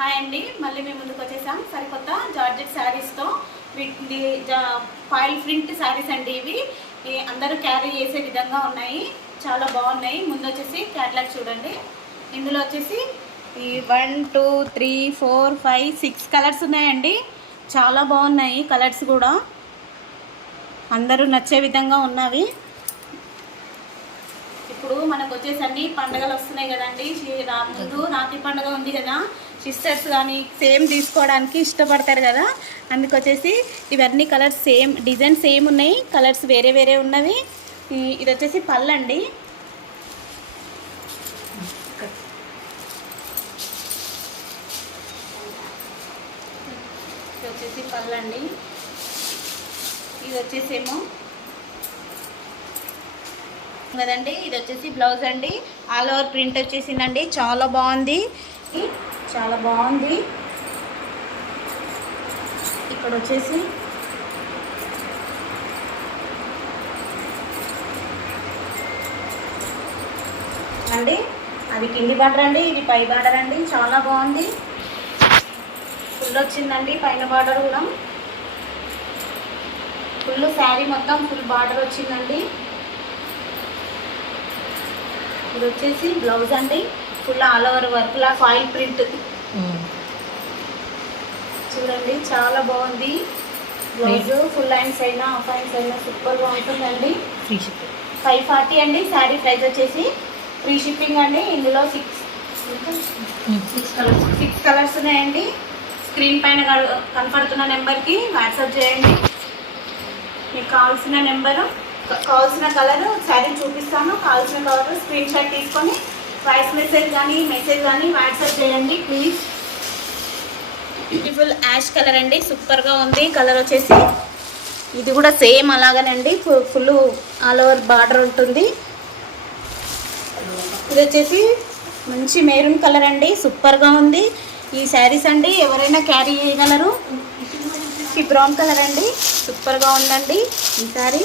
Hi అండి. మళ్ళీ మేము ముందుకు వచ్చేసాం. సరికొత్త జార్జెట్ శారీస్తో వీటి ఫాయిల్ ప్రింట్ శారీస్ అండి ఇవి. అందరూ క్యారీ చేసే విధంగా ఉన్నాయి. చాలా బాగున్నాయి. ముందు వచ్చేసి క్యాట్లాగ్ చూడండి. ఇందులో వచ్చేసి ఈ one two three four five six colours ఉన్నాయండి. చాలా బాగున్నాయి కలర్స్ కూడా. అందరూ నచ్చే విధంగా ఉన్నవి. ఇప్పుడు మనకు వచ్చేసండి అన్ని పండుగలు వస్తున్నాయి కదండి. ముందు రాత్రి పండుగ ఉంది కదా. సిస్టర్స్ కానీ సేమ్ తీసుకోవడానికి ఇష్టపడతారు కదా. అందుకొచ్చేసి ఇవన్నీ కలర్స్ సేమ్ డిజైన్ సేమ్ ఉన్నాయి. కలర్స్ వేరే వేరే ఉన్నవి. ఇది వచ్చేసి పళ్ళండి. ఇది వచ్చేసి పళ్ళండి. ఇది వచ్చేసేమో కదండి ఇది వచ్చేసి బ్లౌజ్ అండి. ఆల్ ఓవర్ ప్రింట్ వచ్చేసిందండి. చాలా బాగుంది. చాలా బాగుంది. ఇక్కడ వచ్చేసి అండి. అది కింది బార్డర్ అండి. ఇది పై బార్డర్ అండి. చాలా బాగుంది. ఫుల్ వచ్చిందండి. పైన బార్డర్ కూడా. ఫుల్ శారీ మొత్తం ఫుల్ బార్డర్ వచ్చిందండి. ఇది వచ్చేసి బ్లౌజ్ అండి. ఫుల్ ఆల్ ఓవర్ వర్క్ లా ఫాయిల్ ప్రింట్. చూడండి చాలా బాగుంది. బ్లౌజ్ ఫుల్ హ్యాండ్స్ అయినా హాఫ్ హ్యాండ్స్ అయినా సూపర్గా ఉంటుందండి. ఫ్రీ షిప్పింగ్ ఫైవ్ ఫార్టీ అండి శారీ ప్రైస్ వచ్చేసి ఫ్రీ షిప్పింగ్ అండి. ఇందులో six six colours six colours ఉన్నాయండి. స్క్రీన్ పైన కన- కనపడుతున్న నెంబర్కి వాట్సాప్ చేయండి. మీకు కావాల్సిన నెంబరు కావాల్సిన కలర్ శారీ చూపిస్తాను. కావాల్సిన కలర్ స్క్రీన్ షాట్ తీసుకొని వాయిస్ మెసేజ్ కానీ మెసేజ్ కానీ వాట్సాప్ చేయండి ప్లీజ్ బ్యూటిఫుల్ యాష్ కలర్ అండి. సూపర్గా ఉంది. కలర్ వచ్చేసి ఇది కూడా సేమ్ అలాగనండి ఫు- ఫుల్ ఆల్ ఓవర్ బార్డర్ ఉంటుంది. ఇది వచ్చేసి మంచి మెరూన్ కలర్ అండి. సూపర్గా ఉంది. ఈ శారీస్ అండి ఎవరైనా క్యారీ చేయగలరు. ఈ బ్రౌన్ కలర్ అండి. సూపర్గా ఉందండి ఈ శారీ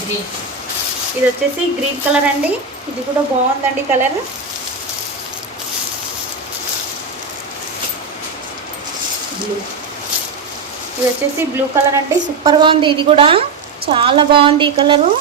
గ్రీన్. ఇది వచ్చేసి గ్రీన్ కలర్ అండి. ఇది కూడా బాగుందండి కలర్. బ్లూ ఇది వచ్చేసి బ్లూ కలర్ అండి. సూపర్గా ఉంది. ఇది కూడా చాలా బాగుంది ఈ కలరు.